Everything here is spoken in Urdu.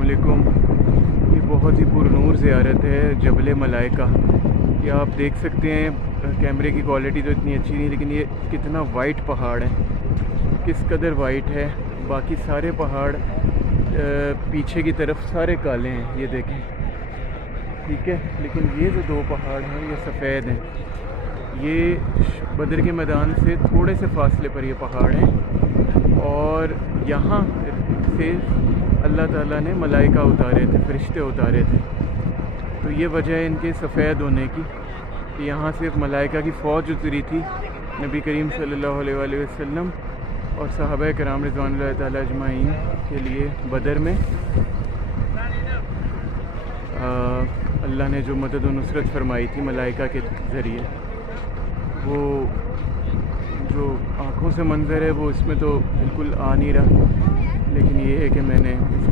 السلام علیکم۔ یہ بہت ہی پرنور زیارت ہے جبل ملائکہ۔ یہ آپ دیکھ سکتے ہیں، کیمرے کی کوالٹی تو اتنی اچھی نہیں، لیکن یہ کتنا وائٹ پہاڑ ہے، کس قدر وائٹ ہے۔ باقی سارے پہاڑ پیچھے کی طرف سارے کالے ہیں، یہ دیکھیں، ٹھیک ہے، لیکن یہ جو دو پہاڑ ہیں یہ سفید ہیں۔ یہ بدر کے میدان سے تھوڑے سے فاصلے پر یہ پہاڑ ہیں، اور یہاں سے اللہ تعالیٰ نے ملائکہ اتارے تھے، فرشتے اتارے تھے۔ تو یہ وجہ ہے ان کے سفید ہونے کی، کہ یہاں سے ایک ملائکہ کی فوج اتری تھی نبی کریم صلی اللہ علیہ وآلہ وسلم اور صحابہ کرام رضوان اللہ تعالیٰ اجمعین کے لیے بدر میں۔ اللہ نے جو مدد و نصرت فرمائی تھی ملائکہ کے ذریعے، وہ جو آنکھوں سے منظر ہے وہ اس میں تو بالکل آ نہیں رہا، لیکن یہ ہے کہ میں نے اس